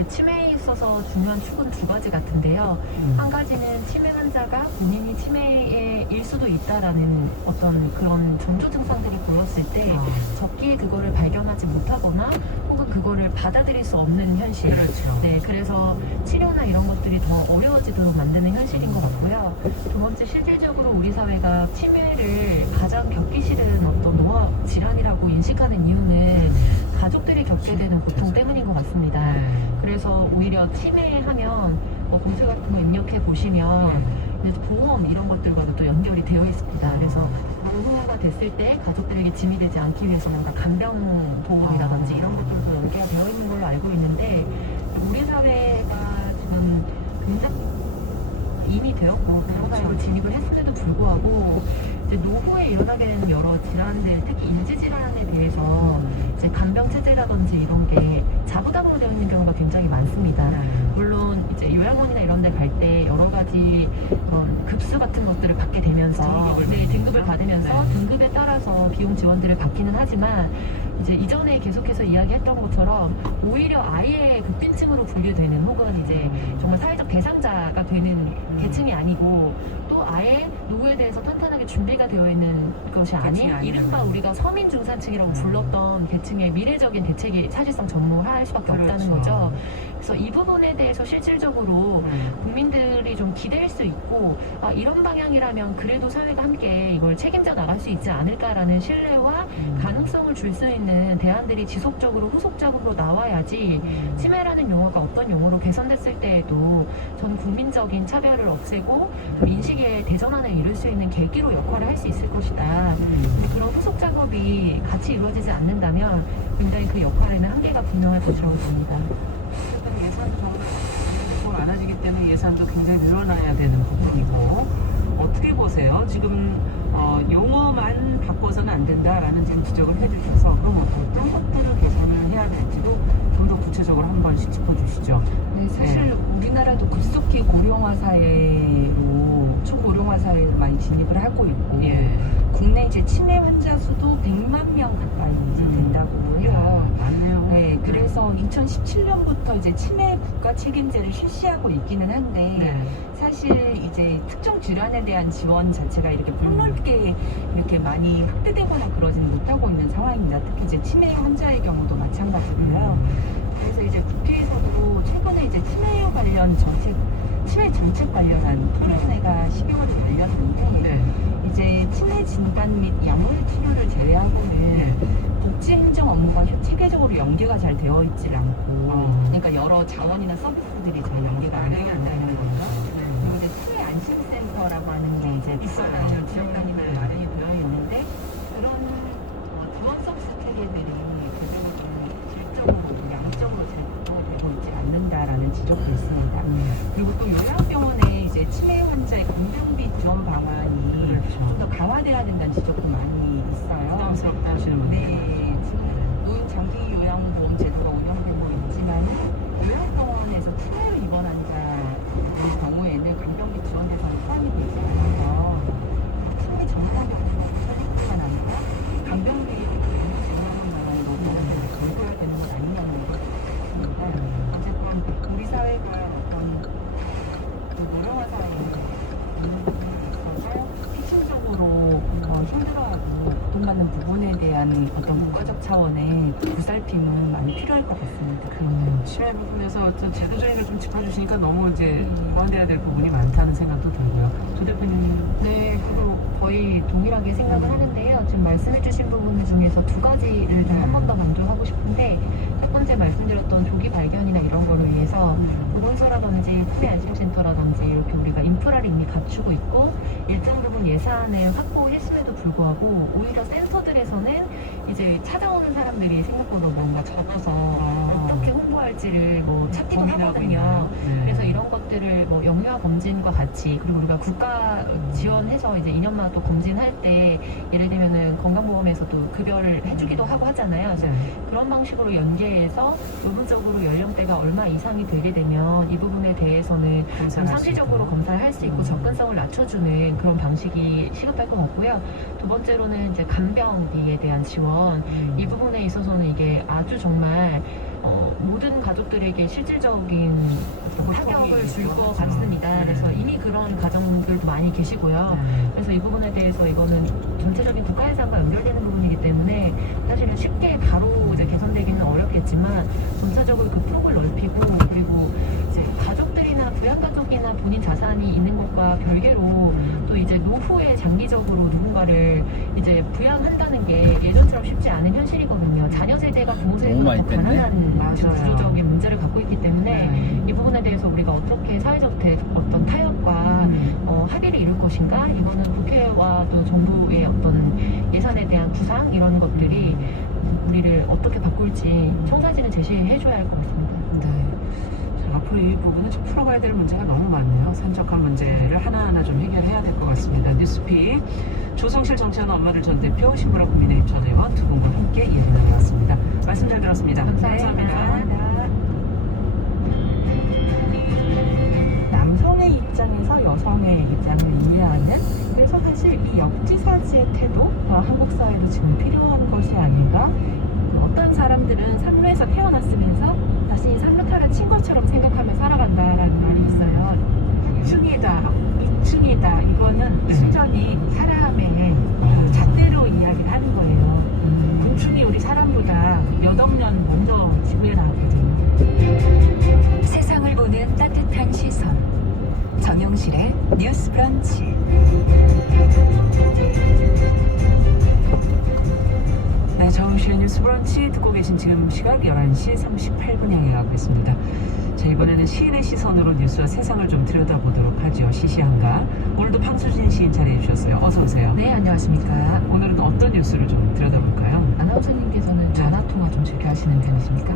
이제 치매에 있어서 중요한 축은 두 가지 같은데요. 한 가지는 치매 환자가 본인이 치매일 수도 있다라는 어떤 그런 전조 증상들을 보였을 때 적기에 그거를 발견하지 못하거나 혹은 그거를 받아들일 수 없는 현실. 그렇죠. 네, 그래서 치료나 이런 것들이 더 어려워지도록 만드는 현실인 것 같고요. 두 번째, 실질적으로 우리 사회가 치매를 가장 겪기 싫은 어떤 노화 질환이라고 인식하는 이유는 가족들이 겪게 되는 고통 때문인 것 같습니다. 그래서 오히려 치매하면 검색 같은 거 입력해 보시면 이제 보험 이런 것들과도 또 연결이 되어 있습니다. 그래서 노후가 됐을 때 가족들에게 짐이 되지 않기 위해서 뭔가 간병 보험이라든지 이런 것들도 연계가 되어 있는 걸로 알고 있는데, 우리 사회가 지금 굉장히 이미 되었고 코로나19로 진입을 했음에도 불구하고 이제 노후에 일어나게 되는 여러 질환들, 특히 인지 질환에 대해서 이제 간병 체제라든지 이런 게 자부담으로 되어 있는 경우가 굉장히 많습니다. 물론 이제 요양원이나 이런 데 갈 때 여러 가지 급수 같은 것들을 받게 되면서 등급을 받으면서 등급에 따라서 비용 지원들을 받기는 하지만, 이제 이전에 계속해서 이야기했던 것처럼 오히려 아예 극빈층으로 분류되는 혹은 이제 정말 사회적 대상자가 되는 계층이 아니고, 또 아예 노후에 대해서 탄탄하게 준비가 되어 있는 것이 아닌 이른바 우리가 서민 중산층이라고 불렀던 계층의 미래적인 대책이 사실상 전무할 수밖에 없다는 거죠. 그래서 이 부분에 대해서 실질적으로 국민들이 좀 기댈 수 있고, 이런 방향이라면 그래도 사회가 함께 이걸 책임져 나갈 수 있지 않을까라는 신뢰와 가능성을 줄 수 있는 대안들이 지속적으로 후속작으로 나와야지 치매라는 용어가 어떤 용어로 개선됐을 때에도 전 국민적인 차별을 없애고 좀 인식의 대전환을 이룰 수 있는 계기로 역할을 할 수 있을 것이다. 근데 그런 후속 작업이 같이 이루어지지 않는다면 굉장히 그 역할에는 한계가 분명할 것이라고 봅니다. 예산도 더 많아지기 때문에 예산도 굉장히 늘어나야 되는 부분이고, 어떻게 보세요? 지금 용어만 바꿔서는 안 된다라는 지금 지적을 해주셔서, 그럼 어떤 것들을 개선을 해야 될지도 좀 더 구체적으로 한 번씩 짚어주시죠. 네, 사실 우리나라도 급속히 고령화 사회로 초고령화 사회로 많이 진입을 하고 있고, 국내 이제 치매 환자 수도 100만 명 가까이 이제 된다고 해요. 맞네요. 네, 그래서 2017년부터 이제 치매 국가 책임제를 실시하고 있기는 한데, 사실 이제 특정 질환에 대한 지원 자체가 이렇게 폭넓게 이렇게 많이 확대되거나 그러지는 못하고 있는 상황입니다. 특히 이제 치매 환자의 경우도 마찬가지고요. 그래서 이제 국회에서도 최근에 이제 치매 관련 치매 정책 관련한 토론회가 12월에 열렸는데, 이제 치매 진단 및 약물 치료를 제외하고는 복지 행정 업무가 체계적으로 연계가 잘 되어 있질 않고, 그러니까 여러 자원이나 서비스들이 잘 연계가 안 되어 있다는 거죠. 그리고 이제 치매 안심센터라고 하는 게 이제 있어요. 지역 단위로 마련이 되어 있는데, 그런 지원 서비스 체계들이 제대로 좀 질적으로 양적으로 잘 구성되고 있지 않는다라는 지적도 있습니다. 그리고 또 요양병원에 이제 치매 환자의 간병비 지원 방안이 좀 더 강화돼야 된다는 지적도 많이 있어요. 부담스럽다 하시는 분들. 네, 지금 노인 장기 요양보험 제도가 운영되고 있지만, 요양병원에서 치매로 입원 환자의 경우에는 간병비 지원 대상에 포함이 되지 않아서 치매 정상병원만 설립뿐만 아니라 간병비 지원하는 방안이 너무 강조해야 되는 것 아니냐는 얘기가 있습니다. 어쨌든 우리 사회가 어떤 그 노령화 사회에 있어서 핵심적으로 힘들어하고 고통받는 부분에 대한 어떤 국가적 차원의 보살핌은 많이 필요할 것 같습니다. 치매 부분에서 어떤 제도적인 걸 좀 짚어주시니까 너무 이제 보완돼야 될 부분이 많다는 생각도 들고요. 조 대표님. 네, 저도 거의 동일하게 생각을 하는데요. 지금 말씀해주신 부분 중에서 두 가지를 좀 한 번 더 강조하고 싶은데, 첫 번째 말씀드렸던 조기 발견이나 이런 거를 위해서 보건소라든지 치매 안심센터라든지 이렇게 우리가 인프라를 이미 갖추고 있고 일정 부분 예산을 확보했음에도 불구하고 오히려 센터들에서는 이제 찾아오는 사람들이 생각보다 뭔가 적어서 어떻게 홍보할지를 찾기도 하거든요. 그래서 이런 것들을 영유아 검진과 같이, 그리고 우리가 국가 지원해서 이제 2년마다 또 검진할 때 예를 들면은 건강보험에서도 급여를 해주기도 하고 하잖아요. 그래서 그런 방식으로 연계해서 부분적으로 연령대가 얼마 이상이 되게 되면 이 부분에 대해서는 좀 상시적으로 검사를 할 수 있고 접근성을 낮춰주는 그런 방식이 시급할 것 같고요. 두 번째로는 이제 간병비에 대한 지원, 이 부분에 있어서는 이게 아주 정말 모든 가족들에게 실질적인 어떤 타격을 줄 것 같습니다. 그래서 이미 그런 가정들도 많이 계시고요. 그래서 이 부분에 대해서 이거는 전체적인 국가 예산과 연결되는 부분이기 때문에 사실은 쉽게 바로 이제 개선되기는 어렵겠지만 점차적으로 그 폭을 넓히고 그리고 이제 가족들이나 부양가족이나 본인 자산이 있는 것과 별개로 또 이제 노후에 장기적으로 누군가를 이제 부양한다는 게 예전처럼 쉽지 않은 현실이거든요. 자녀 세대가 부모 세대보다 많이 더 뺐네. 가난한 맞아요. 구조적인 문제를 갖고 있기 때문에 이 부분에 대해서 우리가 어떻게 사회적 어떤 타협과 합의를 이룰 것인가 이거는 국회와 또 정부의 어떤 예산에 대한 구상 이런 것들이 우리를 어떻게 바꿀지 청사진을 제시해줘야 할 것 같습니다. 네. 자, 앞으로 이 부분은 좀 풀어가야 될 문제가 너무 많네요. 산적한 문제를 하나하나 좀 해결해야 될 것 같습니다. 뉴스픽 조성실 정치하는 엄마들 전 대표 신보라 국민의힘 전 의원 두 분과 함께 이야기 나눠봤습니다. 말씀 잘 들었습니다. 감사합니다. 남성의 입장에서 여성의 입장을 이해하는 그래서 사실 이 역지사지의 태도 한국 사회도 지금 필요한 것이 아닌가. 어떤 사람들은 삼루에서 태어났으면서 다시 삼루타를 친 것처럼 생각하며 살아간다라는 말이 있어요. 1층이다 2층이다 이거는 순전히 사람의 그 잣대로 이야기를 하는 거예요. 곤충이 우리 사람보다 몇 억 년 먼저 지구에 나왔거든요. 세상을 보는 따뜻한 시선 정용실의 뉴스 브런치. 네, 정실의 뉴스 브런치 듣고 계신 지금 시각 11시 38분 향해 가고 있습니다. 자, 이번에는 시인의 시선으로 뉴스와 세상을 좀 들여다보도록 하죠. 시시한가. 오늘도 황수진 시인 자리해 주셨어요. 어서 오세요. 네, 안녕하십니까. 오늘은 어떤 뉴스를 좀 들여다볼까요? 아나운서님께서는 전화통화 좀 즐겨 하시는 편이십니까?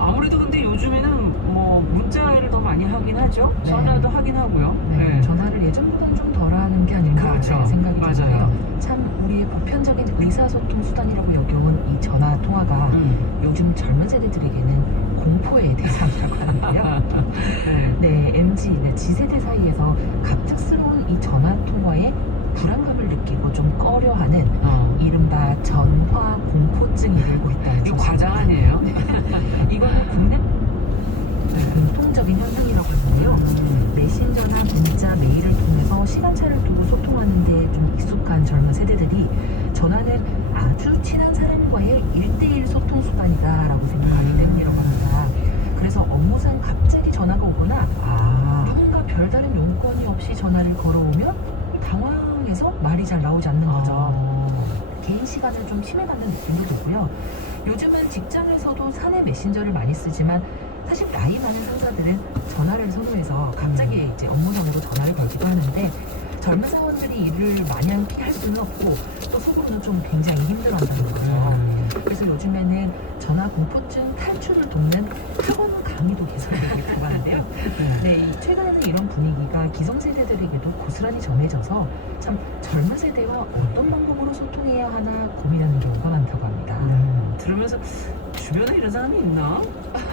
아무래도 근데 요즘에는 뭐 문자를 더 많이 하긴 하죠. 네. 전화도 하긴 하고요. 네, 전화를 예전보다는 좀 덜 하는 게 아닌가 그렇죠. 생각이 맞아요. 드는데요. 참 우리의 보편적인 의사소통 수단이라고 여겨온 이 전화통화가 요즘 젊은 세대들에게는 공포의 대상이라고 하는데요. 네, MZ, G세대 사이에서 갑작스러운 이 전화통화에 불안감을 느끼고 좀 꺼려하는 이른바 전화 공포증이 들고 있다는 이거 소식. 과장 아니에요? 이거는 국내 공통적인 현상이라고 하는데요. 메신저나 문자, 메일을 통해서 시간차를 두고 소통하는 데 좀 익숙한 젊은 세대들이 전화는 아주 친한 사람과의 1대1 소통 수단이다라고 생각하기 때문이라고 합니다. 그래서 업무상 갑자기 전화가 오거나 누군가 별다른 용건이 없이 전화를 걸어오면 당황해서 말이 잘 나오지 않는 거죠. 개인 시간을 좀 침해받는 느낌도 들고요. 요즘은 직장에서도 사내 메신저를 많이 쓰지만 사실 나이 많은 상사들은 전화를 선호해서 갑자기 이제 업무상으로 전화를 걸기도 하는데 젊은 사원들이 일을 마냥 피할 수는 없고 또 속으로는 좀 굉장히 힘들어한다는 거죠. 그래서 요즘에는 전화 공포증 탈출을 돕는 학원 강의도 개설되고 있다고 하는데요. 네, 최근에는 이런 분위기가 기성세대들에게도 고스란히 전해져서 참 젊은 세대와 어떤 방법으로 소통해야 하나 고민하는 경우가 많다고 합니다. 들으면서 주변에 이런 사람이 있나?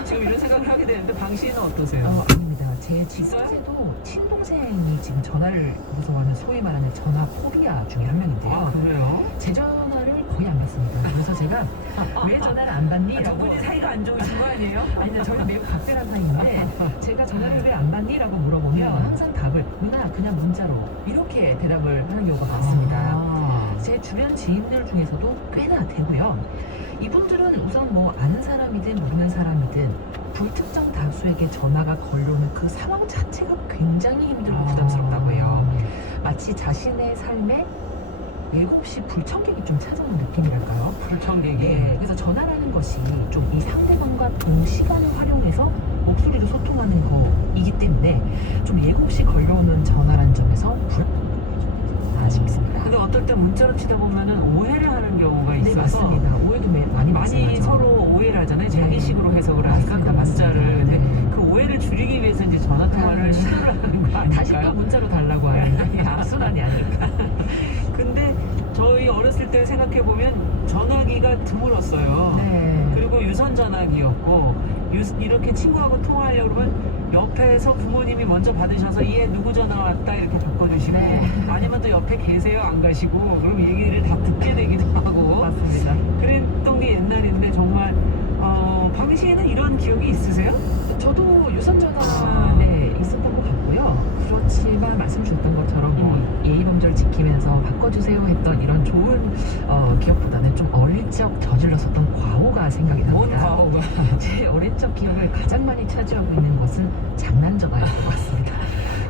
지금 이런 생각을 하게 되는데 방시는 어떠세요? 아닙니다. 제 직장에도 친동생이 지금 전화를 무서워하는 소위 말하는 전화 포비아 중에 한 명인데요. 그래요? 제 전화를 거의 안 받습니다. 그래서 제가 왜 전화를 안 받니? 두 라고 분이 사이가 안 좋으신 거 아니에요? 아니, 근데 저희는 매우 각별한 사이인데 제가 전화를 왜 안 받니? 라고 물어보면 항상 답을 누나 그냥 문자로 이렇게 대답을 하는 경우가 많습니다. 제 주변 지인들 중에서도 꽤나 되고요. 이분들은 우선 뭐 아는 사람이든 모르는 사람이든 불특정 다수에게 전화가 걸려오는 그 상황 자체가 굉장히 힘들고 부담스럽다고 해요. 마치 자신의 삶에 예고없이 불청객이 좀 찾아오는 느낌이랄까요? 불청객이. 네, 그래서 전화라는 것이 좀 이 상대방과 동시간을 활용해서 목소리로 소통하는 거이기 때문에 좀 예고없이 걸려오는 전화라는 점에서 싶습니다. 근데 어떨 때 문자로 치다 보면은 오해를 하는 경우가 네, 있어서 맞습니다. 오해도 많이 발생하죠. 서로 오해를 하잖아요. 네. 자기식으로 해석을 하니까 그 맞습니다. 문자를. 근데 네. 그 오해를 줄이기 위해서 이제 전화 통화를 시도를 하는 거 다시 또 아닐까요? 문자로 달라고 하는 악순환이 아닐까. 근데 저희 어렸을 때 생각해 보면 전화기가 드물었어요. 네. 그리고 유선 전화기였고 이렇게 친구하고 통화하려고 그러면 옆에서 부모님이 먼저 받으셔서 얘 누구 전화 왔다 이렇게 바꿔주시고 네. 아니면 또 옆에 계세요 안 가시고 그럼 얘기를 다 듣게 되기도 하고 맞습니다. 그랬던 게 옛날인데 정말 방시는 유선 전화에 있었던 것 같고요. 그렇지만 말씀 주셨던 것처럼 뭐 예의 범절 지키면서 바꿔주세요 했던 이런 좋은 기억보다는 좀 어릴 적 저질렀었던 과오가 생각이 뭔 납니다. 과오가? 제 어릴 적 기억을 가장 많이 차지하고 있는 것은 장난전화였던 것 같습니다.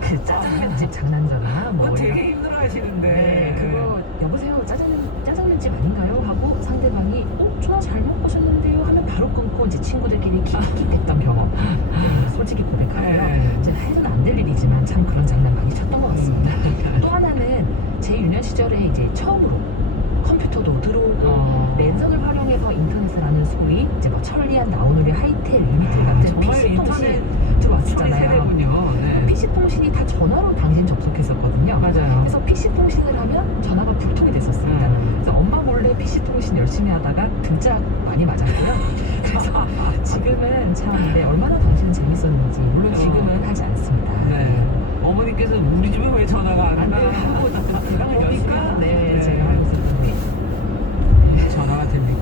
그 짜장면집 장난전화 뭐 그건 이런- 되게 힘들어하시는데. 네, 그거 여보세요 짜장면집 아닌가요? 하고 상대방이 전화 잘못 거셨는데요 하면 바로 끊고 이제 친구들끼리 킥킥했던 경험. 네, 솔직히 고백하고요. 네. 이제 해서는 안 될 일이지만 참 그런 장난 많이 쳤던 것 같습니다. 또 하나는 제 유년 시절에 이제 처음으로 컴퓨터도 들어오고 랜선을 활용해서 인터넷을 하는 소위 이제 뭐 천리안 나우누리 하이텔 리미텔 같은 정말 PC 인터넷 통신 들어왔잖아요. 세대군요. 네. PC 통신이 다 전화로 당신 접속했었거든요. 맞아요. 그래서 PC 통신을 하면 전화가 불통이 됐었습니다. 그래서 엄마 몰래 PC 통신 열심히 하다가 등짝 많이 맞았고요. 그래서 지금은 참 얼마나 당신은 재밌었는지 물론 지금은 하지 않습니다. 네. 어머니께서 우리 집에 왜 전화가 안 안 가? 돼요 하고 대방을 그러니까? 여니까 네, 네. 제가 하고 있었는데 전화가 들리고.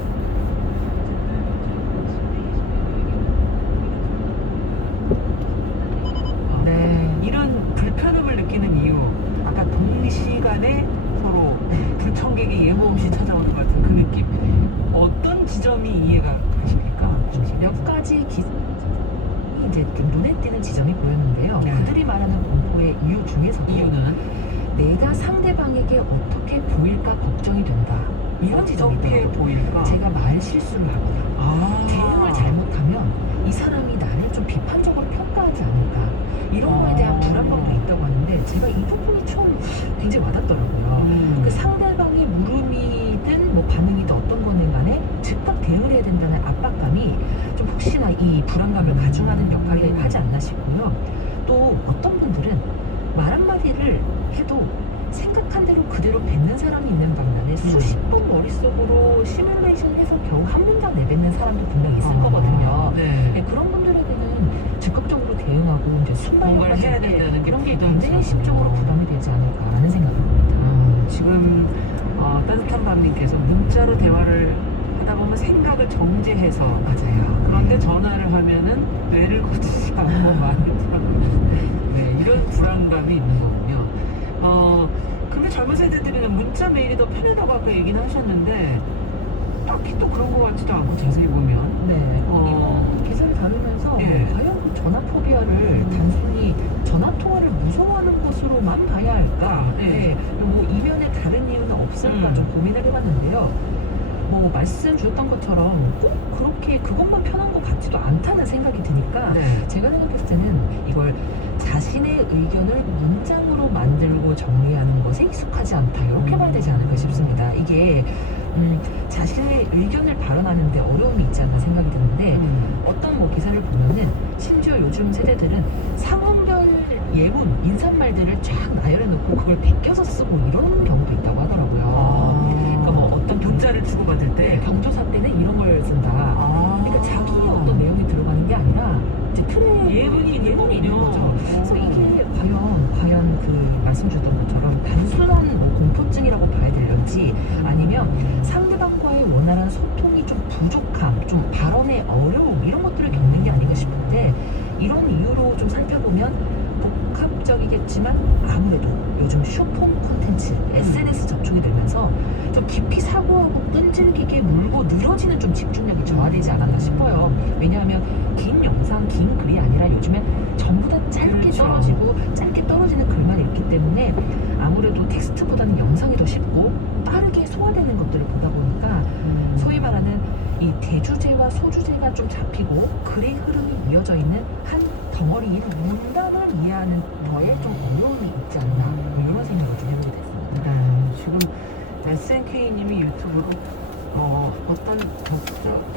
네. 이런 불편함을 느끼는 이유, 아까 동시간에 서로 불청객이 예고 없이 찾아오는 것 같은 그 느낌. 어떤 지점이 이해가 가십니까? 몇 가지 이제 좀 눈에 띄는 지점이 보였는데요. 네. 그들이 말하는 공포의 이유 중에서도 이유는 내가 상대방에게 어떻게 보일까 걱정이 된다. 이런 지점이 어떻게 있더라고요. 보일까? 제가 말 실수를 하거나 대응을 잘못하면 이 사람이 나를 좀 비판적으로 평가하지 않을까 이런 거에 대한 불안감도 있다고 하는데 제가 이 부분이 좀 굉장히 와닿더라고요. 그 상대방의 물음이든 뭐 반응이든 어떤 거는 간에 즉각 대응을 해야 된다는 압박감이 좀 혹시나 이 불안감을 가중하는 역할을 하지 않나 싶고요. 또 어떤 분들은 말 한마디를 해도 생각한 대로 그대로 뱉는 사람이 있는 반면에 수십 번 머릿속으로 시뮬레이션 해서 겨우 한 문장 내뱉는 사람도 분명히 있을 거거든요. 네. 네, 그런 분들에게는 즉각적으로 대응하고 이제 뭔가를 해야 순발력을 된다는 게 그런 게 부담스럽군요. 굉장히 심적으로 부담이 되지 않을까라는 생각을 합니다. 지금 따뜻한 밤님께서 문자로 대화를 하다 보면 생각을 정지해서 맞아요. 그런데 전화를 하면은 뇌를 거치지 않고 말을 네, 이런 불안감이 있는 거군요. 근데 젊은 세대들은 문자 메일이 더 편하다고 아까 얘기는 하셨는데 딱히 또 그런 거 같지도 않고 자세히 보면 네. 어. 이거 기사를 다루면서 예. 과연 그 전화 포비아를 단순히 전화 통화를 무서워하는 것으로만 봐야 할까? 예. 뭐 이면에 다른 이유는 없을까 좀 고민을 해봤는데요. 뭐 말씀 주셨던 것처럼 꼭 그렇게 그것만 편한 것 같지도 않다는 생각이 드니까 네. 제가 생각했을 때는 이걸 자신의 의견을 문장으로 만들고 정리하는 것에 익숙하지 않다 이렇게 봐야 되지 않을까 싶습니다. 이게 자신의 의견을 발언하는데 어려움이 있지 않나 생각이 드는데 어떤 뭐 기사를 보면은 심지어 요즘 세대들은 상황별 예문 인사말들을 쫙 나열해 놓고 그걸 베껴서 쓰고 이런 경우도 있다고 하더라고요. 그러니까 뭐 어떤 문자를 주고받을 때 경조사 때는 이런 걸 쓴다. 그러니까 자기의 어떤 내용이 들어가는 게 아니라 이제 틀에 예문이 있는 예문이 있는 거군요. 거죠. 그래서 이게 과연 그 말씀 주셨던 것처럼 단순한 뭐 공포증이라고 봐야 될런지 아니면 상대방과의 원활한 소통이 좀 부족함, 좀 발언의 어려움 이런 것들을 겪는 게 아닌가 싶은데 이런 이유로 좀 살펴보면 복합적이겠지만 아무래도 요즘 쇼폼 콘텐츠, SNS 접촉이 되면서 좀 깊이 사고하고 끈질기게 물고 늘어지는 좀 집중력이 저하되지 않았나 싶어요. 왜냐하면 긴 영상, 긴 글이 아니라 요즘엔 전부 다 짧게 그렇죠. 떨어지고 짧게 떨어지는 글만 읽기 때문에 아무래도 텍스트보다는 영상이 더 쉽고 빠르게 소화되는 것들을 보다 보니까 소위 말하는 이 대주제와 소주제가 좀 잡히고 글의 흐름이 이어져 있는 한 덩어리인 문단을 이해하는 거에 좀 어려움이 있지 않나 뭐 이런 생각을 좀 해보게 됐습니다. 지금 SNK님이 유튜브로 어떤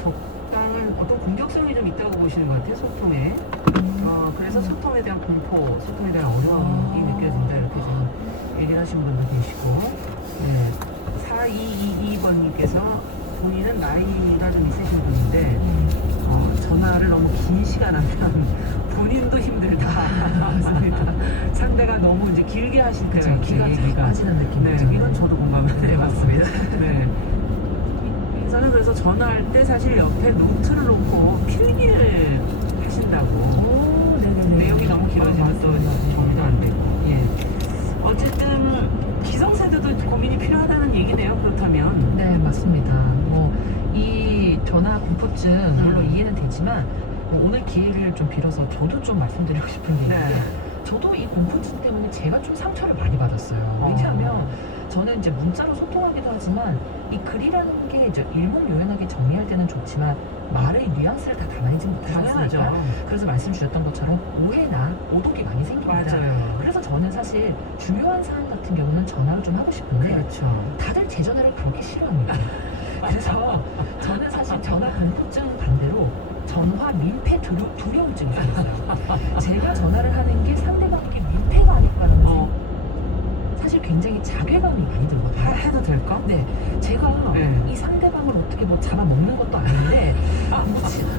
적당한 어떤 공격성이 좀 있다고 보시는 것 같아요, 소통에. 그래서 소통에 대한 공포, 소통에 대한 어려움이 느껴진다 이렇게 좀 얘기를 하신 분도 계시고, 네. 4222번님께서 본인은 나이가 좀 있으신 분인데 전화를 너무 긴 시간 하면 본인도 힘들다. 맞습니다. 상대가 너무 이제 길게 하실 때가 그쵸, 기가 쫙 빠지는 느낌이죠. 네, 이건 저도 공감을 네, 맞습니다. 네. 저는 그래서 전화할 때 사실 옆에 노트를 놓고 필기를 하신다고. 오, 길어지면 또 맞습니다. 정리도 안 되고. 예. 어쨌든 기성세대도 고민이 필요하다는 얘기네요. 그렇다면. 네, 맞습니다. 뭐 이 전화 공포증 물론 이해는 되지만 오늘 기회를 좀 빌어서 저도 좀 말씀드리고 싶은 게 네. 저도 이 공포증 때문에 제가 좀 상처를 많이 받았어요. 왜냐하면 저는 이제 문자로 소통하기도 하지만 이 글이라는 게 이제 일목요연하게 정리할 때는 좋지만 말의 뉘앙스를 다 담아내지 못하지 당연하죠. 않습니까? 그래서 말씀 주셨던 것처럼 오해나 오독이 많이 생깁니다. 맞아요. 그래서 저는 사실 중요한 사안 같은 경우는 전화를 좀 하고 싶은데 그렇죠. 다들 제 전화를 그렇게 싫어합니다. 그래서 저는 사실 전화 공포증 반대로 전화 민폐 두려움증이 있어요. 제가 전화를 하는 게 상대방에게 민폐가 아닐까라는 어, 사실 굉장히 자괴감이 많이 들거든요. 해도 될까? 네, 제가 네. 이 상대방을 어떻게 뭐 잡아먹는 것도 아닌데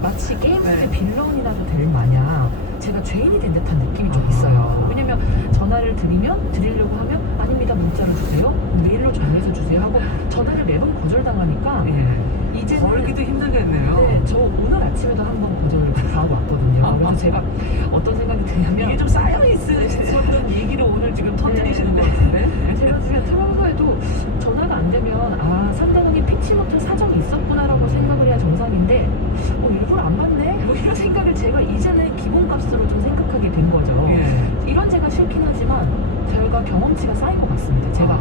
마치 게임 속의 네. 빌런이라도 될 마냥 제가 죄인이 된 듯한 느낌이 좀 있어요. 왜냐면 전화를 드리려고 하면 아닙니다, 문자로 주세요, 메일로 전화해서 주세요 하고 전화를 매번 거절당하니까 예. 이제는 걸기도 힘들겠네요. 네, 저 오늘 아침에도 한번 거절 당하고 왔거든요. 그래서 제가 어떤 생각이 드냐면 이게 좀 쌓여있었던 얘기를 오늘 지금 터뜨리시는 것 같은데. 제가 지금 평소에도 전화가 안 되면 아 상대방이 피치 못할 사정이 있었구나라고 생각을 해야 정상인데 일부러 안 받네? 뭐 이런 생각을 제가 이제는 기본값으로 좀 생각하게 된 거죠. 예. 이런 제가 싫긴 하지만 저희가 경험치가 쌓인 것 같습니다. 제가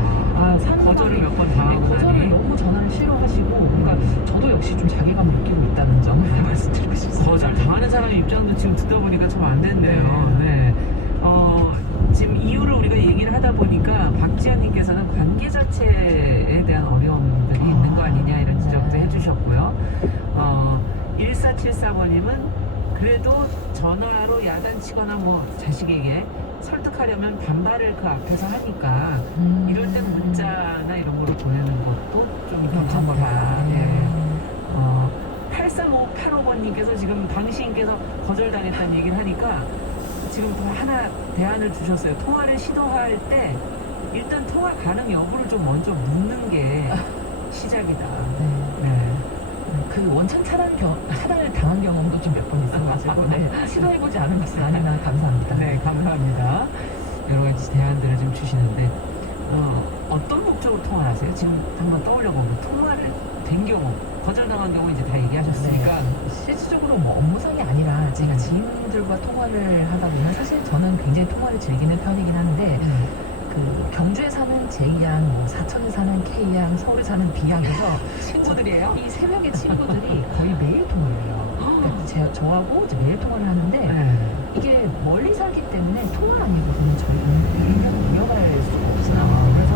상대방이 거절을 몇 번 당하고 거절을 나니. 너무 전화를 싫어하시고 그러니까 저도 역시 좀 자괴감을 느끼고 있다는 점을 말씀드리고 싶습니다. 거절 당하는 사람 입장도 지금 듣다 보니까 참 안 됐네요. 네. 지금 이유를 우리가 얘기를 하다 보니까 박지현님께서는 관계 자체에 대한 어려움들이 있는 거 아니냐 이런 지적도 네. 해주셨고요. 1474번님은 그래도 전화로 야단치거나 뭐 자식에게 설득하려면 반발을 그 앞에서 하니까 이럴 땐 문자나 이런 걸로 보내는 것도 좀 괜찮다. 예. 83585번님께서 지금 당신께서 거절당했다는 얘기를 하니까 지금 또 하나 대안을 주셨어요. 통화를 시도할 때 일단 통화 가능 여부를 좀 먼저 묻는 게 시작이다. 네. 그 원천 차단을 당한 경험도 좀 몇 번 있어가지고 시도해보지 않은 것은 아니나 감사합니다. 네, 감사합니다. 여러 가지 대안들을 좀 주시는데 어떤 목적으로 통화를 하세요? 지금 한번 떠올려보면 통화를 된 경우, 거절당한 경우 이제 다 얘기하셨으니까 실질적으로 뭐 업무상이 아니라 제가 지인들과 통화를 하다 보면 사실 저는 굉장히 통화를 즐기는 편이긴 한데 그 경주에 사는 J양, 뭐 사천에 사는 K양, 서울에 사는 B양에서 친구들이에요? 이 세 명의 친구들이 거의 매일 통화를 해요. 그러니까 저하고 이제 매일 통화를 하는데 네. 이게 멀리 살기 때문에 통화 아니고서는 저희는 인연을 이어갈 수가 없어요. 그래서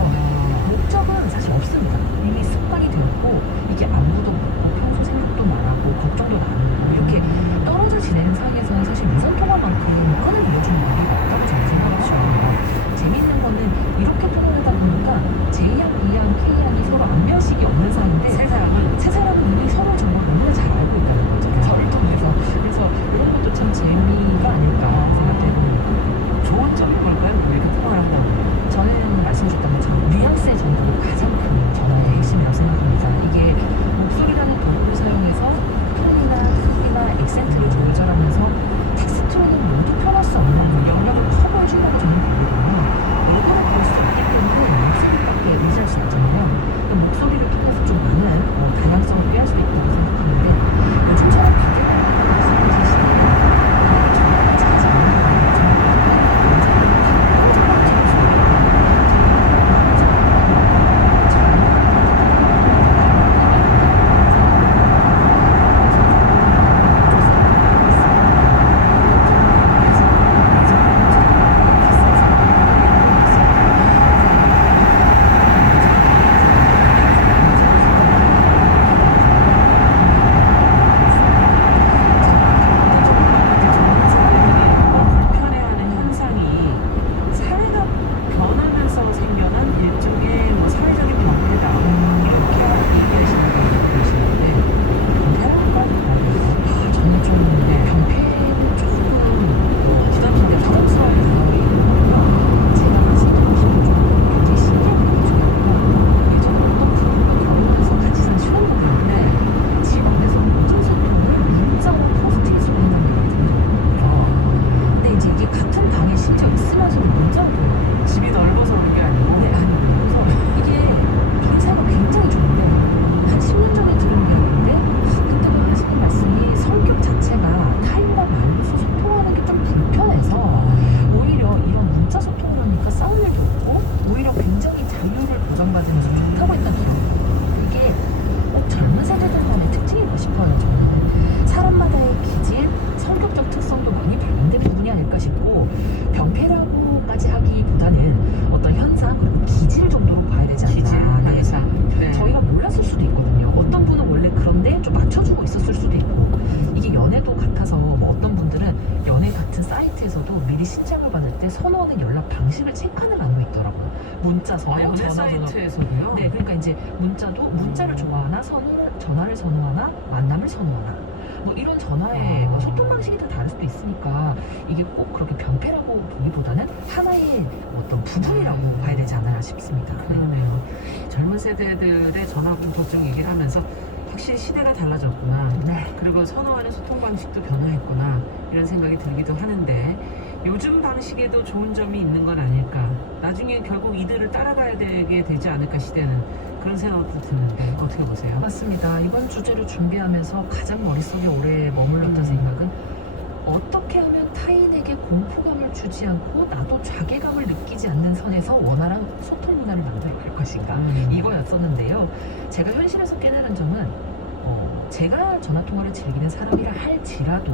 목적은 사실 없습니다. 이미 습관이 되었고 이게 안부도 묻고 평소 생각도 말하고 걱정도 나누고 이렇게 떨어져 지내는 사이에서는 사실 무선 통화만큼 끈을 이어주는 관계가 없다고 저는 생각하거든요. 재미있는 거는 이렇게 통화하다 보니까 J양, B양, K양이 서로 안면식이 없는 사이인데 세 사람은 이미 서로의 정보를 너무나 잘 알고 있다는 거죠. 저를 통해서. 그래서 이런 것도 참 재미가 아닐까 생각해봅니다. 좋은 점이 뭘까요? 왜 이렇게 통화를 한다고? 저는 말씀 주셨던 것처럼 뉘앙스의 전달이 가장 큰 전화의 핵심이라고 생각합니다. 이게 사이트에서도 미리 신청을 받을 때 선호하는 연락 방식을 체크하는欄도 있더라고요. 문자 선호, 연애 전화 선호. 사이트에서도요? 네, 그러니까 이제 문자를 좋아하나, 전화를 선호하나, 만남을 선호하나. 뭐 이런 전화의 소통 방식이 다 다를 수도 있으니까 이게 꼭 그렇게 병폐라고 보기보다는 하나의 어떤 부분이라고 봐야 되지 않나 싶습니다. 네. 그러네요. 젊은 세대들의 전화 공통점 얘기를 하면서 확실히 시대가 달라졌구나. 네. 그리고 선호하는 소통 방식도 변화했구나. 이런 생각이 들기도 하는데 요즘 방식에도 좋은 점이 있는 건 아닐까. 나중에 결국 이들을 따라가야 되게 되지 않을까 시대는. 그런 생각도 드는데 어떻게 보세요? 맞습니다. 이번 주제를 준비하면서 가장 머릿속에 오래 머물렀던 생각은 어떻게 하면 타인에게 공포감을 주지 않고 나도 자괴감을 느끼지 않는 선에서 원활한 소통 문화를 만들어갈 것인가 이거였었는데요. 제가 현실에서 깨달은 점은 제가 전화통화를 즐기는 사람이라 할지라도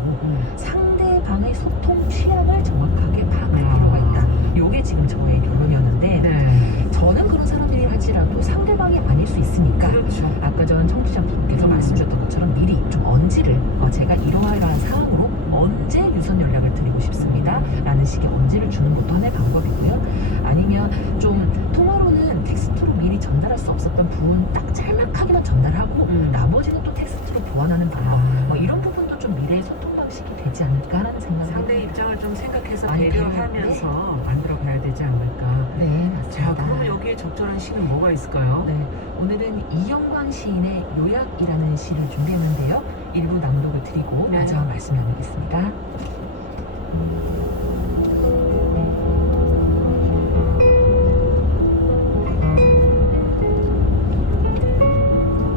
상대방의 소통 취향을 정확하게 파악할 필요가 있다. 이게 지금 저의 결론이었는데 네. 저는 그런 사람들이 할지라도 상대방이 아닐 수 있으니까 그렇죠. 아까 전 청취자분께서 말씀 주셨던 것처럼 미리 좀 언지를 제가 이러한 상황으로 언제 유선 연락을 드리고 싶습니다 라는 식의 언지를 주는 것도 하나의 방법이고요. 아니면 좀 통화로는 텍스트로 미리 전달할 수 없었던 부분 딱 짤막하게만 전달하고 나머지는 또 텍스트로 보완하는 방법 뭐 이런 부분도 좀 미래의 소통 방식이 되지 않을까 하는 생각을 상대의 입장을 좀 생각해서 많이 배려하면서 만들어 가야 되지 않을까. 네, 자, 맞습니다. 그러면 여기에 적절한 시는 뭐가 있을까요? 네, 오늘은 이영광 시인의 요약이라는 시를 준비했는데요. 일부 낭독을 드리고 네. 마지막 말씀 나누겠습니다.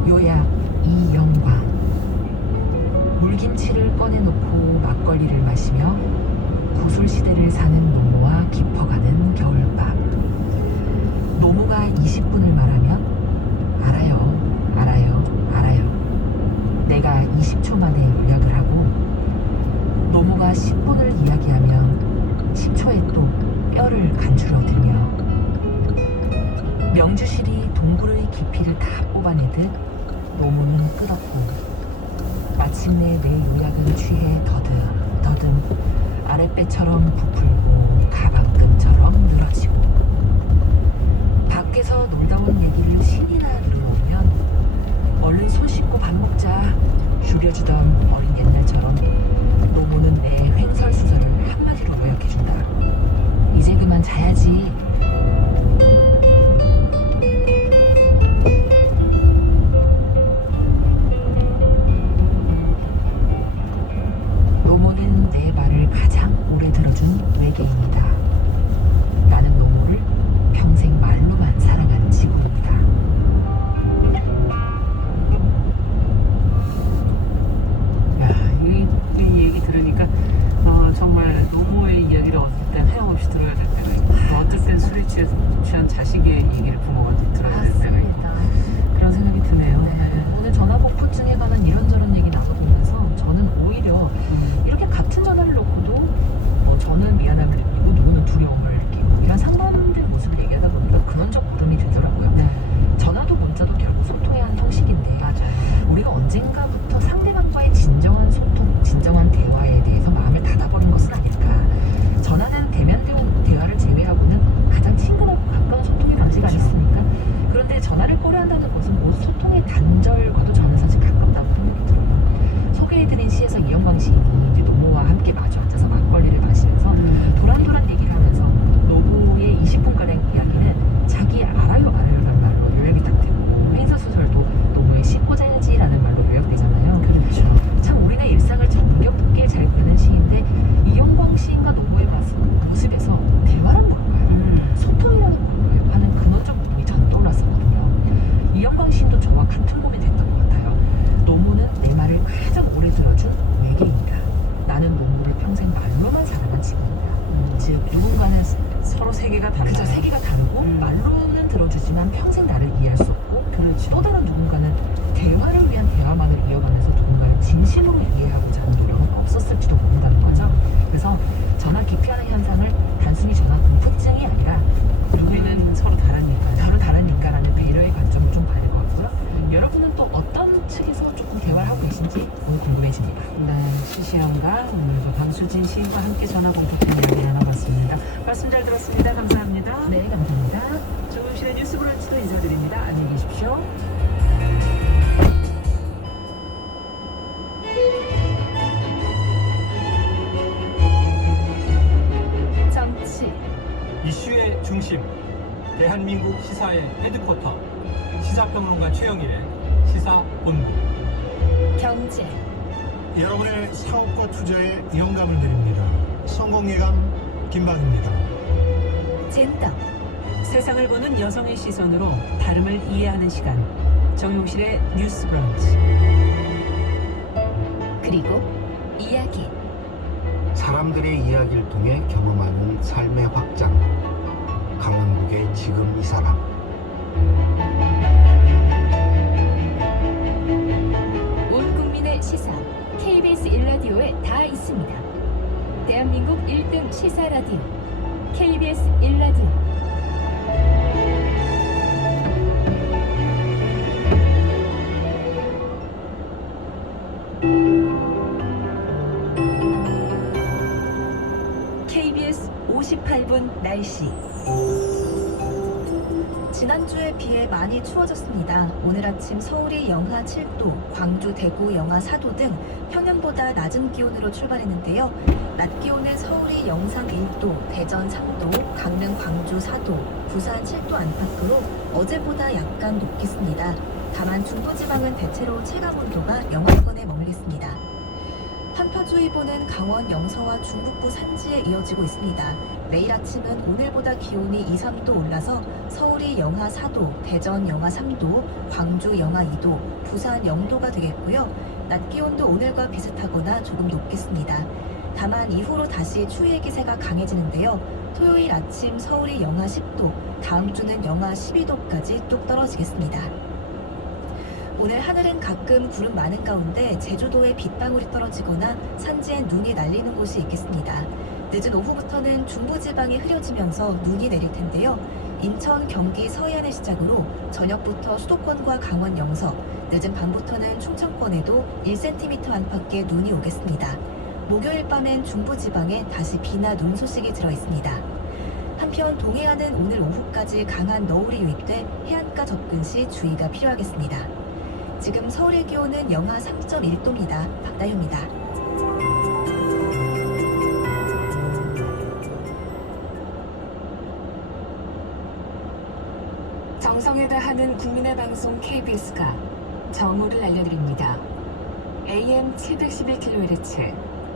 요약 이영광. 물김치를 꺼내놓고 막걸리를 마시며 구술시대를 사는 노모와 깊어가는 겨울밤. 노모가 20분을 말하면 알아요. 내가 20초 만에 요약을 하고 노모가 10분을 이야기하면 10초에 또 뼈를 간추려들며 명주실이 동굴의 깊이를 다 뽑아내듯 노모는 끝없고 마침내 내 요약은 취해 더듬 아랫배처럼 부풀고 가방끈처럼 늘어지고 밖에서 놀다 온 얘기를 신이나 들어오면 얼른 손 씻고 밥 먹자 줄여주던 어린 옛날처럼 노모는 내 횡설수설을 한마디로 요약해준다. 이제 그만 자야지. 노모는 내 말을 가장 오래 들어준 외계인이다. 나는 노모를 평생 말로만 사랑한 지구입니다. 야, 이 얘기 들으니까 정말 노모의 이야기를 어떨 땐 하염없이 들어야 될 때가 있고 어떨 땐 술에 취한 자식의 얘기를 부모가 들어야 될 때가 있고 그런 생각이 드네요. 네, 오늘 전화 공포증에 관한 이런저런 얘기 나눠보면서 저는 오히려 이렇게 같은 전화를 놓고도 저는 미안함을 느끼고 누구는 두려움을 느끼고 이런 상반된 모습을 얘기하다 보니까 근원적 울음이 들더라고요. 네. 전화도 문자도 결국 소통의 한 형식인데 맞아요. 우리가 언젠가부터 상대방과의 진정한 소통, 진정한 대화에 대해서 마음을 닫아버린 것은 아닐까. 전화는 대면 대화를 제외하고는 가장 친근하고 가까운 소통의 방식 아니겠습니까? 그런데 전화를 꺼려한다는 것은 모두 소통의 단절과도 저는 사실 가깝다고 생각이 들어요. 소개해드린 시에서 이영광 시인이 이제 노모와 함께 마주 앉아서 막걸리를 마시면서 도란도란 얘기를 하면서 노모의 20분가량 이야기는 자기 알아요라는 말로 요약이 딱 되고 횡설수설도 노모의 씻고 자야지라는 말로 요약되잖아요. 그렇죠. 참 우리네 일상을 정겹게 잘 그리는 시인데 이영광 시인과 노모의 모습에서 대화란 뭘까요? 소통이라는 뭘까요? 하는 근원적 부분이 전 떠올랐었거든요. 이영광 시인도 저와 같은 고민이 됐던 것 같아요. 노모는 내 말을 가장 오래 들어준 있습니다. 네, 시시연과 오늘도 강수진 시인과 함께 전화 공통된 이야기 나눠봤습니다. 말씀 잘 들었습니다. 감사합니다. 네, 감사합니다. 정용실의 뉴스 브런치도 인사드립니다. 안녕히 계십시오. 정치, 이슈의 중심, 대한민국 시사의 헤드쿼터, 시사평론가 최영일의 시사본부. 경제, 여러분의 사업과 투자에 영감을 드립니다. 성공예감 김방입니다. 젠더, 세상을 보는 여성의 시선으로 다름을 이해하는 시간. 정용실의 뉴스 브런치. 그리고 이야기. 사람들의 이야기를 통해 경험하는 삶의 확장. 강원국의 지금 이 사람. 온 국민의 시사 KBS 1라디오에 다 있습니다. 대한민국 1등 시사 라디오 KBS 1라디오. KBS 58분 날씨. 지난주에 비해 많이 추워졌습니다. 오늘 아침 서울이 영하 7도, 광주, 대구 영하 4도 등 평년보다 낮은 기온으로 출발했는데요. 낮 기온은 서울이 영상 1도, 대전 3도, 강릉, 광주 4도, 부산 7도 안팎으로 어제보다 약간 높겠습니다. 다만 중부지방은 대체로 체감온도가 영하권에 머물겠습니다. 한파주의보는 강원 영서와 중북부 산지에 이어지고 있습니다. 내일 아침은 오늘보다 기온이 2, 3도 올라서 서울이 영하 4도, 대전 영하 3도, 광주 영하 2도, 부산 0도가 되겠고요. 낮 기온도 오늘과 비슷하거나 조금 높겠습니다. 다만 이후로 다시 추위의 기세가 강해지는데요. 토요일 아침 서울이 영하 10도, 다음 주는 영하 12도까지 뚝 떨어지겠습니다. 오늘 하늘은 가끔 구름 많은 가운데 제주도에 빗방울이 떨어지거나 산지엔 눈이 날리는 곳이 있겠습니다. 늦은 오후부터는 중부지방이 흐려지면서 눈이 내릴 텐데요. 인천, 경기 서해안을 시작으로 저녁부터 수도권과 강원 영서, 늦은 밤부터는 충청권에도 1cm 안팎의 눈이 오겠습니다. 목요일 밤엔 중부지방에 다시 비나 눈 소식이 들어있습니다. 한편 동해안은 오늘 오후까지 강한 너울이 유입돼 해안가 접근 시 주의가 필요하겠습니다. 지금 서울의 기온은 영하 3.1도입니다. 박다효입니다. 정성에 다하는 국민의 방송 KBS가 정오를 알려드립니다. AM 711kHz,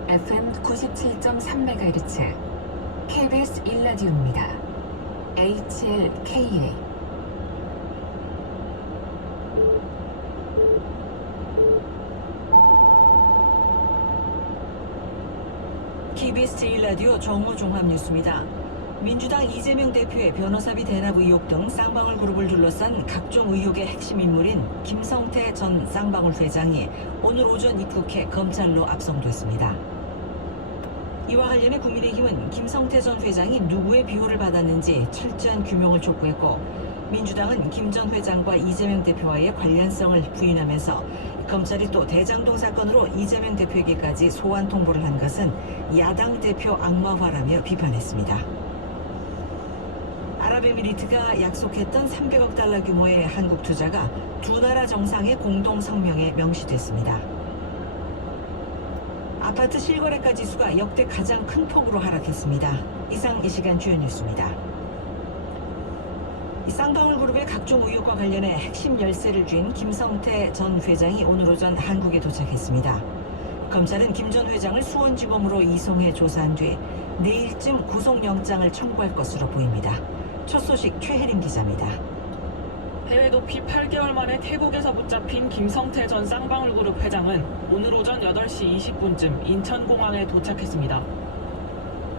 FM 97.3MHz, KBS 1라디오입니다. HLKA. KBS 제1라디오 정오 종합뉴스입니다. 민주당 이재명 대표의 변호사비 대납 의혹 등 쌍방울 그룹을 둘러싼 각종 의혹의 핵심 인물인 김성태 전 쌍방울 회장이 오늘 오전 입국해 검찰로 압송됐습니다. 이와 관련해 국민의힘은 김성태 전 회장이 누구의 비호를 받았는지 철저한 규명을 촉구했고, 민주당은 김 전 회장과 이재명 대표와의 관련성을 부인하면서 검찰이 또 대장동 사건으로 이재명 대표에게까지 소환 통보를 한 것은 야당 대표 악마화라며 비판했습니다. 아랍에미리트가 약속했던 300억 달러 규모의 한국 투자가 두 나라 정상의 공동 성명에 명시됐습니다. 아파트 실거래가 지수가 역대 가장 큰 폭으로 하락했습니다. 이상 이 시간 주요 뉴스입니다. 이 쌍방울 그룹의 각종 의혹과 관련해 핵심 열쇠를 쥔 김성태 전 회장이 오늘 오전 한국에 도착했습니다. 검찰은 김 전 회장을 수원지검으로 이송해 조사한 뒤 내일쯤 구속영장을 청구할 것으로 보입니다. 첫 소식 최혜림 기자입니다. 해외 도피 8개월 만에 태국에서 붙잡힌 김성태 전 쌍방울그룹 회장은 오늘 오전 8시 20분쯤 인천공항에 도착했습니다.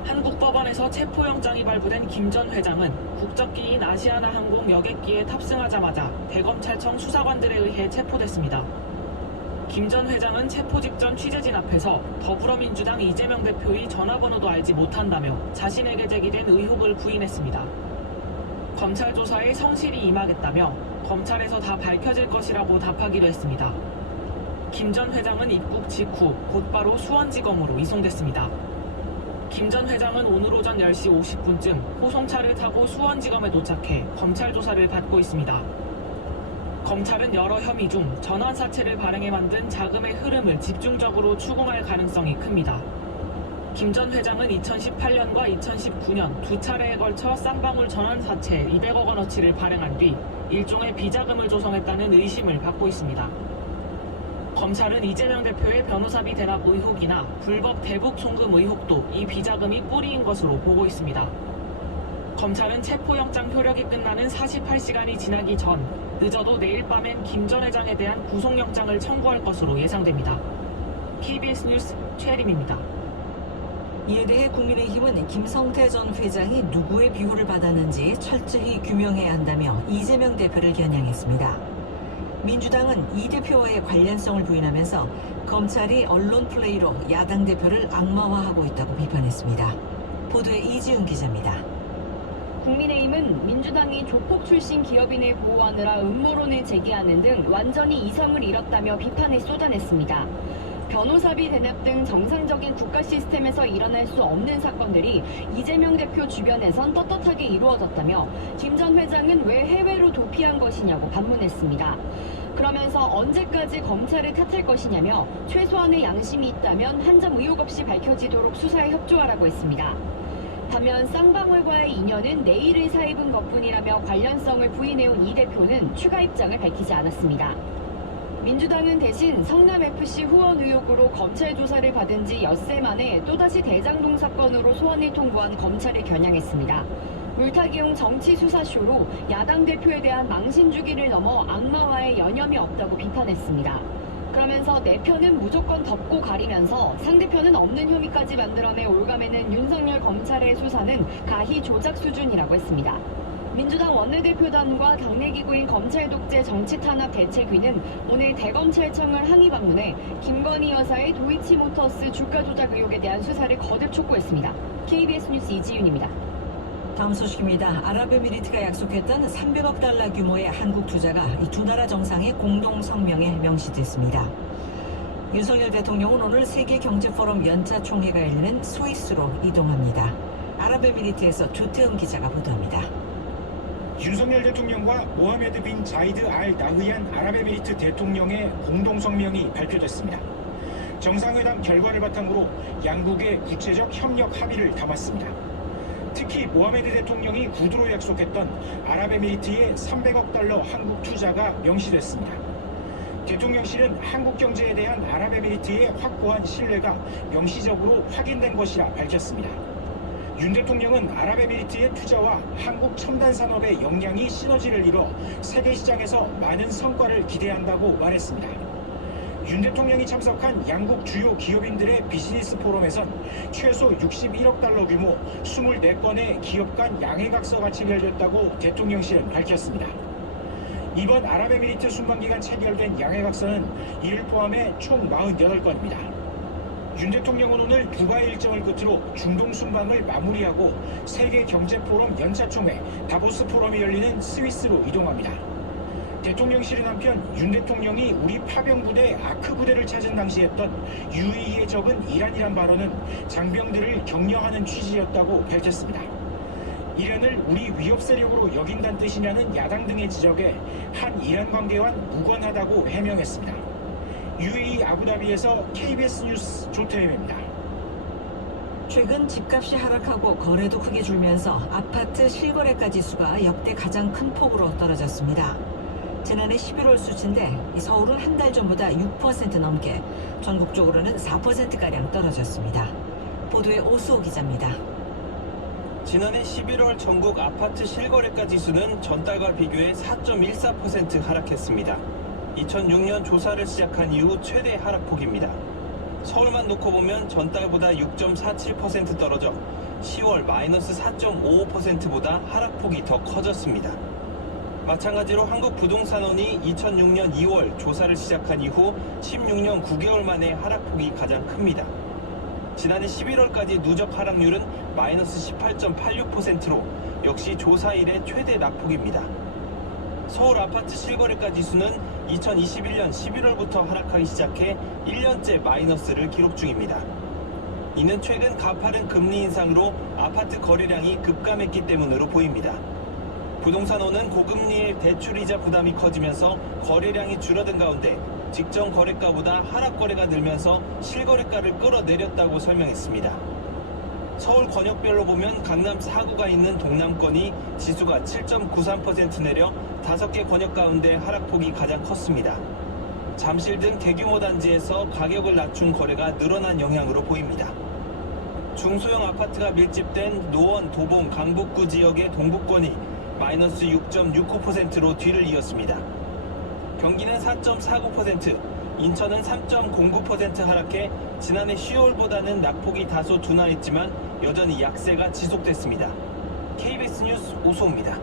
한국 법원에서 체포영장이 발부된 김 전 회장은 국적기인 아시아나항공 여객기에 탑승하자마자 대검찰청 수사관들에 의해 체포됐습니다. 김 전 회장은 체포 직전 취재진 앞에서 더불어민주당 이재명 대표의 전화번호도 알지 못한다며 자신에게 제기된 의혹을 부인했습니다. 검찰 조사에 성실히 임하겠다며 검찰에서 다 밝혀질 것이라고 답하기도 했습니다. 김 전 회장은 입국 직후 곧바로 수원지검으로 이송됐습니다. 김 전 회장은 오늘 오전 10시 50분쯤 호송차를 타고 수원지검에 도착해 검찰 조사를 받고 있습니다. 검찰은 여러 혐의 중 전환사채를 발행해 만든 자금의 흐름을 집중적으로 추궁할 가능성이 큽니다. 김 전 회장은 2018년과 2019년 두 차례에 걸쳐 쌍방울 전환사채 200억 원어치를 발행한 뒤 일종의 비자금을 조성했다는 의심을 받고 있습니다. 검찰은 이재명 대표의 변호사비 대납 의혹이나 불법 대북 송금 의혹도 이 비자금이 뿌리인 것으로 보고 있습니다. 검찰은 체포영장 효력이 끝나는 48시간이 지나기 전 늦어도 내일 밤엔 김 전 회장에 대한 구속영장을 청구할 것으로 예상됩니다. KBS 뉴스 최혜림입니다. 이에 대해 국민의힘은 김성태 전 회장이 누구의 비호를 받았는지 철저히 규명해야 한다며 이재명 대표를 겨냥했습니다. 민주당은 이 대표와의 관련성을 부인하면서 검찰이 언론 플레이로 야당 대표를 악마화하고 있다고 비판했습니다. 보도에 이지은 기자입니다. 국민의힘은 민주당이 조폭 출신 기업인을 보호하느라 음모론을 제기하는 등 완전히 이성을 잃었다며 비판을 쏟아냈습니다. 변호사비 대납 등 정상적인 국가 시스템에서 일어날 수 없는 사건들이 이재명 대표 주변에선 떳떳하게 이루어졌다며 김 전 회장은 왜 해외로 도피한 것이냐고 반문했습니다. 그러면서 언제까지 검찰을 탓할 것이냐며 최소한의 양심이 있다면 한 점 의혹 없이 밝혀지도록 수사에 협조하라고 했습니다. 반면 쌍방울과의 인연은 내일을 사입은 것뿐이라며 관련성을 부인해온 이 대표는 추가 입장을 밝히지 않았습니다. 민주당은 대신 성남FC 후원 의혹으로 검찰 조사를 받은 지 엿새 만에 또다시 대장동 사건으로 소환을 통보한 검찰을 겨냥했습니다. 물타기용 정치 수사쇼로 야당 대표에 대한 망신 주기를 넘어 악마와의 여념이 없다고 비판했습니다. 그러면서 내 편은 무조건 덮고 가리면서 상대편은 없는 혐의까지 만들어내 올가매는 윤석열 검찰의 수사는 가히 조작 수준이라고 했습니다. 민주당 원내대표단과 당내기구인 검찰독재 정치탄압대책위는 오늘 대검찰청을 항의 방문해 김건희 여사의 도이치모터스 주가 조작 의혹에 대한 수사를 거듭 촉구했습니다. KBS 뉴스 이지윤입니다. 다음 소식입니다. 아랍에미리트가 약속했던 300억 달러 규모의 한국 투자가 이 두 나라 정상의 공동 성명에 명시됐습니다. 윤석열 대통령은 오늘 세계경제포럼 연차 총회가 열리는 스위스로 이동합니다. 아랍에미리트에서 조태은 기자가 보도합니다. 윤석열 대통령과 모하메드 빈 자이드 알 나흐얀 아랍에미리트 대통령의 공동성명이 발표됐습니다. 정상회담 결과를 바탕으로 양국의 구체적 협력 합의를 담았습니다. 특히 모하메드 대통령이 구두로 약속했던 아랍에미리트의 300억 달러 한국 투자가 명시됐습니다. 대통령실은 한국 경제에 대한 아랍에미리트의 확고한 신뢰가 명시적으로 확인된 것이라 밝혔습니다. 윤 대통령은 아랍에미리트의 투자와 한국 첨단 산업의 역량이 시너지를 이뤄 세계 시장에서 많은 성과를 기대한다고 말했습니다. 윤 대통령이 참석한 양국 주요 기업인들의 비즈니스 포럼에선 최소 61억 달러 규모 24건의 기업 간 양해각서가 체결됐다고 대통령실은 밝혔습니다. 이번 아랍에미리트 순방기간 체결된 양해각서는 이를 포함해 총 48건입니다. 윤 대통령은 오늘 두가의 일정을 끝으로 중동 순방을 마무리하고 세계경제포럼 연차총회 다보스 포럼이 열리는 스위스로 이동합니다. 대통령실은 한편 윤 대통령이 우리 파병부대 아크 부대를 찾은 당시 했던 UAE에 적은 이란이란 발언은 장병들을 격려하는 취지였다고 밝혔습니다. 이란을 우리 위협 세력으로 여긴다는 뜻이냐는 야당 등의 지적에 한 이란 관계와는 무관하다고 해명했습니다. UAE 아부다비에서 KBS 뉴스 조태임입니다. 최근 집값이 하락하고 거래도 크게 줄면서 아파트 실거래가 지수가 역대 가장 큰 폭으로 떨어졌습니다. 지난해 11월 수치인데 서울은 한 달 전보다 6% 넘게, 전국적으로는 4%가량 떨어졌습니다. 보도에 오수호 기자입니다. 지난해 11월 전국 아파트 실거래가 지수는 전달과 비교해 4.14% 하락했습니다. 2006년 조사를 시작한 이후 최대 하락폭입니다. 서울만 놓고 보면 전달보다 6.47% 떨어져 10월 마이너스 4.55%보다 하락폭이 더 커졌습니다. 마찬가지로 한국부동산원이 2006년 2월 조사를 시작한 이후 16년 9개월 만에 하락폭이 가장 큽니다. 지난해 11월까지 누적 하락률은 마이너스 18.86%로 역시 조사 이래 최대 낙폭입니다. 서울 아파트 실거래가 지수는 2021년 11월부터 하락하기 시작해 1년째 마이너스를 기록 중입니다. 이는 최근 가파른 금리 인상으로 아파트 거래량이 급감했기 때문으로 보입니다. 부동산원은 고금리의 대출이자 부담이 커지면서 거래량이 줄어든 가운데 직전 거래가보다 하락 거래가 늘면서 실거래가를 끌어내렸다고 설명했습니다. 서울 권역별로 보면 강남 4구가 있는 동남권이 지수가 7.93% 내려 5개 권역 가운데 하락폭이 가장 컸습니다. 잠실 등 대규모 단지에서 가격을 낮춘 거래가 늘어난 영향으로 보입니다. 중소형 아파트가 밀집된 노원, 도봉, 강북구 지역의 동북권이 마이너스 6.69%로 뒤를 이었습니다. 경기는 4.49%, 인천은 3.09% 하락해 지난해 10월보다는 낙폭이 다소 둔화했지만 여전히 약세가 지속됐습니다. KBS 뉴스 오소입니다.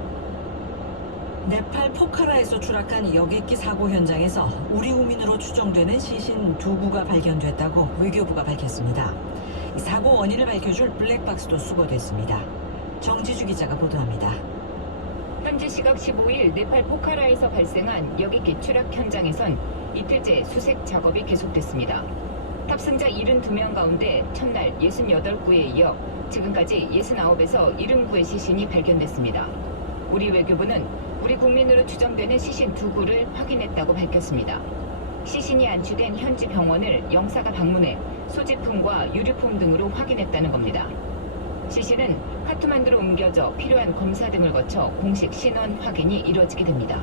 네팔 포카라에서 추락한 여객기 사고 현장에서 우리 국민으로 추정되는 시신 2구가 발견됐다고 외교부가 밝혔습니다. 이 사고 원인을 밝혀줄 블랙박스도 수거됐습니다. 정지주 기자가 보도합니다. 현지 시각 15일 네팔 포카라에서 발생한 여객기 추락 현장에선 이틀째 수색 작업이 계속됐습니다. 탑승자 72명 가운데 첫날 68구에 이어 지금까지 69에서 70구의 시신이 발견됐습니다. 우리 외교부는 우리 국민으로 추정되는 시신 2구를 확인했다고 밝혔습니다. 시신이 안치된 현지 병원을 영사가 방문해 소지품과 유류품 등으로 확인했다는 겁니다. 시신은 카트만두로 옮겨져 필요한 검사 등을 거쳐 공식 신원 확인이 이루어지게 됩니다.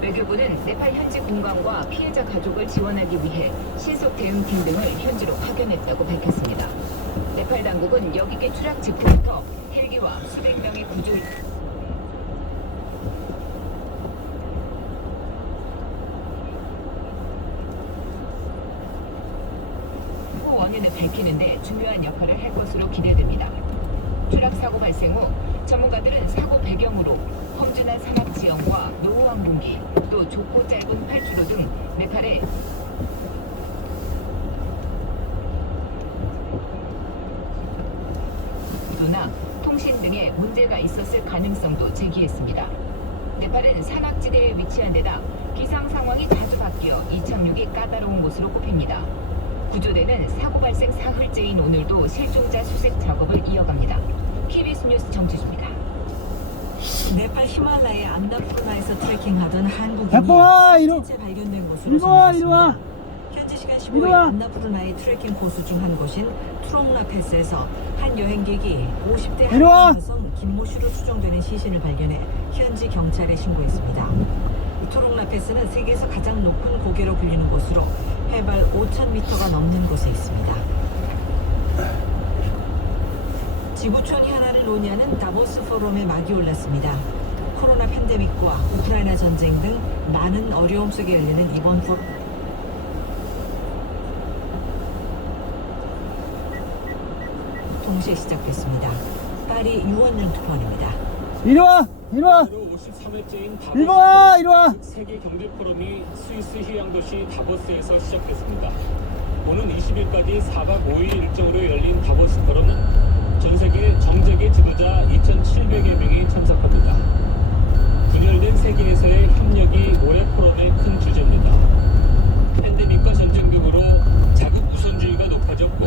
외교부는 네팔 현지 공관과 피해자 가족을 지원하기 위해 신속 대응팀 등을 현지로 파견했다고 밝혔습니다. 네팔 당국은 여객기 추락 직후부터 헬기와 수백 명의 구조 원인을 밝히는데 중요한 역할을 할 것으로 기대됩니다. 추락 사고 발생 후 전문가들은 사고 배경으로 험준한 산악 지형과 노후 항공기, 또 좁고 짧은 활주로 등 네팔의 도나 통신 등의 문제가 있었을 가능성도 제기했습니다. 네팔은 산악지대에 위치한 데다 기상 상황이 자주 바뀌어 이착륙이 까다로운 곳으로 꼽힙니다. 구조대는 사고 발생 사흘째인 오늘도 실종자 수색 작업을 이어갑니다. KBS 뉴스 정지주입니다. 네팔 히말라야 안나푸르나에서 트레킹하던 한국인이 실제 발견된 곳으로 전해졌습니다. 현지 시간 15일 안나푸르나의 트레킹 코스 중 한 곳인 트롱라 패스에서 한 여행객이 50대 한국 여성 김모 씨로 추정되는 시신을 발견해 현지 경찰에 신고했습니다. 트롱라 패스는 세계에서 가장 높은 고개로 불리는 곳으로 해발 5,000m가 넘는 곳에 있습니다. 지구촌 현안을 논의하는 다보스 포럼에 막이 올랐습니다. 코로나 팬데믹과 우크라이나 전쟁 등 많은 어려움 속에 열리는 이번 포럼. 동시에 시작됐습니다. 파리 유원령 특파원입니다. 이리 와! 53회째인 다보스 세계 경제 포럼이 스위스 휴양도시 다보스에서 시작됐습니다. 오는 20일까지 4박 5일 일정으로 열린 다보스 포럼은 전 세계 정재계 지도자 2,700여 명이 참석합니다. 분열된 세계에서의 협력이 올해 포럼의 큰 주제입니다. 팬데믹과 전쟁 등으로 자국 우선주의가 높아졌고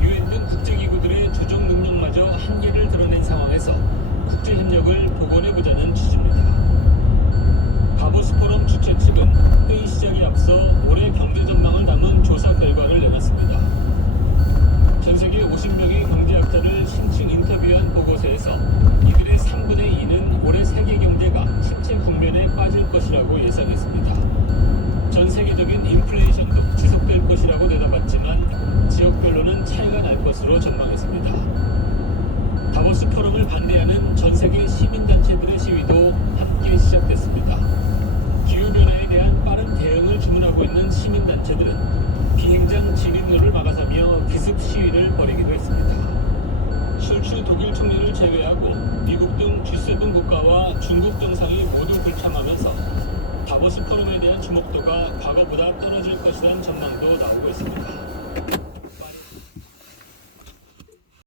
유엔 등 국제기구들의 조정 능력마저 한계를 드러낸 상황에서 국제협력을 복원해보자는 취지입니다. 다보스 포럼 주최 측은 회의 시작에 앞서 올해 경제 전망을 담은 조사 결과를 내놨습니다. 전 세계 50명의 경제학자를 심층 인터뷰한 보고서에서 이들의 3분의 2는 올해 세계 경제가 침체 국면에 빠질 것이라고 예상했습니다. 전 세계적인 인플레이션도 지속될 것이라고 내다봤지만 지역별로는 차이가 날 것으로 전망했습니다. 다보스 포럼을 반대하는 전 세계 시민단체들의 시위도 함께 시작됐습니다. 기후변화에 대한 빠른 대응을 주문하고 있는 시민단체들은 비행장 진입로를 막아서며 기습 시위를 벌이기도 했습니다. 슐츠 독일 총리를 제외하고 미국 등 G7 국가와 중국 정상이 모두 불참하면서 다보스 포럼에 대한 주목도가 과거보다 떨어질 것이라는 전망도 나오고 있습니다.